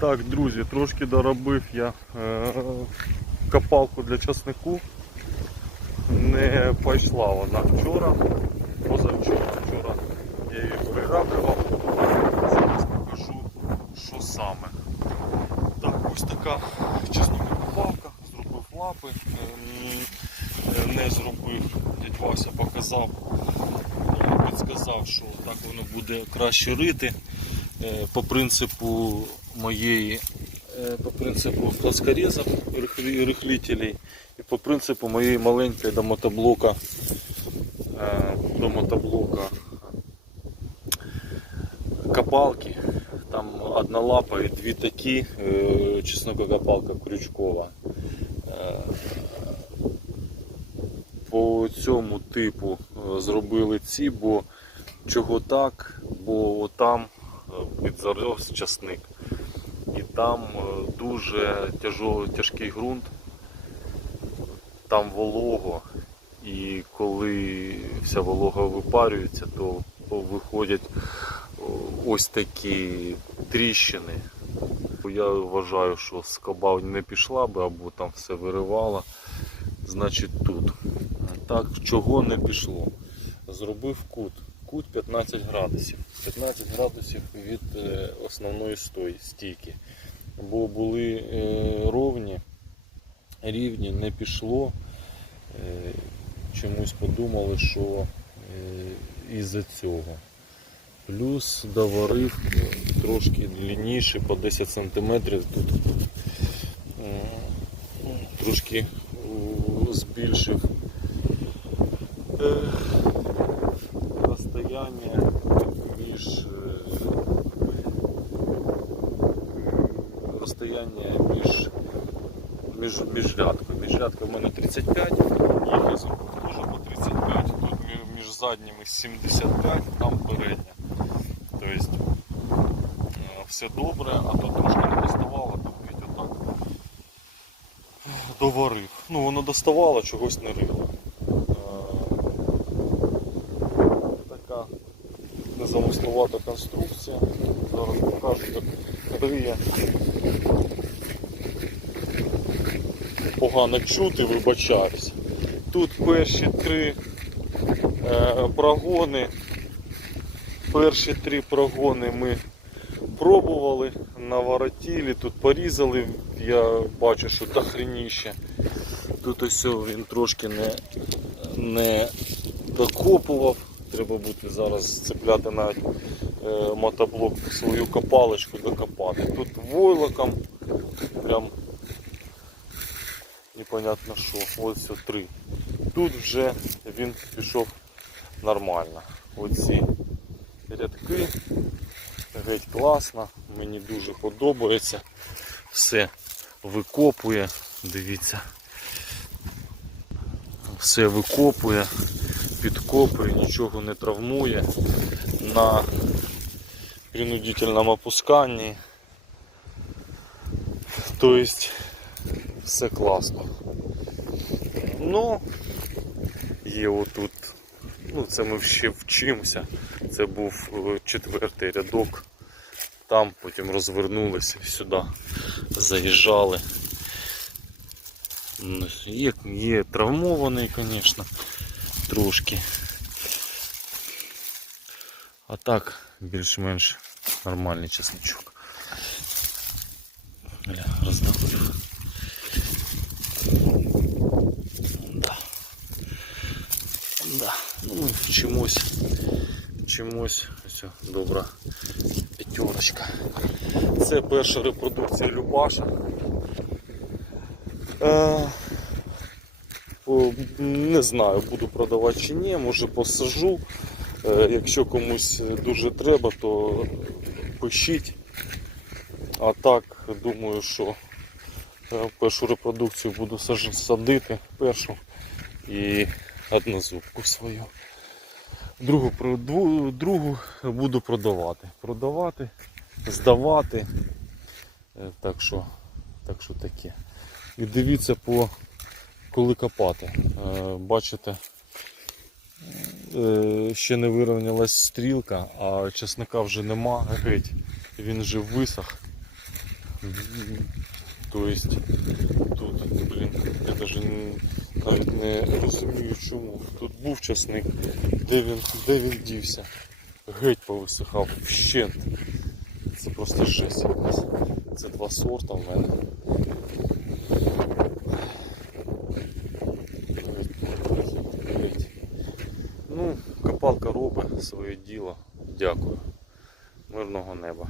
Так, друзі, трошки доробив я е, копалку для часнику. Не пішла вона вчора, позавчора. Вчора я її перераблював. Зараз покажу, що саме. Так, ось така чеснокова копалка, зробив лапи, е, не зробив, дядь Вася показав, е, підсказав, що так воно буде краще рити. Е, По принципу моєї, е, по принципу плоскорезів рихлі- рихлителей і по принципу моєї маленької до мотоблока, е, до мотоблока копалки. Там одна лапа і дві такі, чеснококопалка крючкова. По цьому типу зробили ці, бо чого так, бо там підзарос часник. І там е, дуже тяжкий ґрунт, там волого, і коли вся волога випарюється, то виходять ось такі тріщини. Я вважаю, що скоба не пішла би або там все виривала, значить тут. Так, чого не пішло? Зробив кут. Кут 15 градусів. 15 градусів від е, основної стої, стійки. Бо були е, ровні, рівні, не пішло. Е, чомусь подумали, що із-за цього. Плюс доварив трошки длинніше, по 10 см тут трошки збільшив е, розстояння між е, розстояння між між, міжрядкою. Міжрядка в мене 35, їх я зробив по 35. Тут між задніми 75, там передня. Тобто е, все добре, а то трошки не доставало, там Вітя так доварив. Ну воно доставало, чогось не рило. Е, Така незамисловата конструкція. Зараз покажу, як гриє. Погано чути, вибачаюсь. Тут перші три е, прогони. Перші три прогони ми пробували на воротілі, тут порізали, я бачу, що дохреніще. Тут ось він трошки не, не докопував. Треба буде зараз цепляти навіть е, мотоблок свою копалочку докопати. Тут войлоком прям непонятно що. Ось все три. Тут вже він пішов нормально. Оці рядки геть класно, мені дуже подобається. Все викопує, дивіться. Все викопує, підкопує, нічого не травмує на принудительному опусканні. Тобто все класно. Ну, є отут, ну це ми ще вчимося. Це був е, четвертий рядок. Там потім розвернулися сюди, заїжджали. Є, є травмований, звісно, трошки. А так, більш-менш нормальний чесничок. Роздавив. Да. Да. Ну, ми вчимось. Вчимось. Ось, добра п'ятерочка. Це перша репродукція Любаша. Е, не знаю, буду продавати чи ні, може посажу. Е, Якщо комусь дуже треба, то пишіть. А так, думаю, що е, першу репродукцію буду садити першу і однозубку свою. Другу, другу буду продавати. Продавати, здавати. Е, Так що, так що таке. І дивіться по коли копати. Е, Бачите, е, ще не вирівнялась стрілка, а чесника вже нема геть. Він вже висох. То есть тут, блін, я не, навіть не розумію чому. Тут був часник, де він, де він дівся. Геть повисихав, вщент. Це просто жесть. Це два сорта в мене. Геть, геть. Ну, копалка робить своє діло. Дякую. Мирного неба.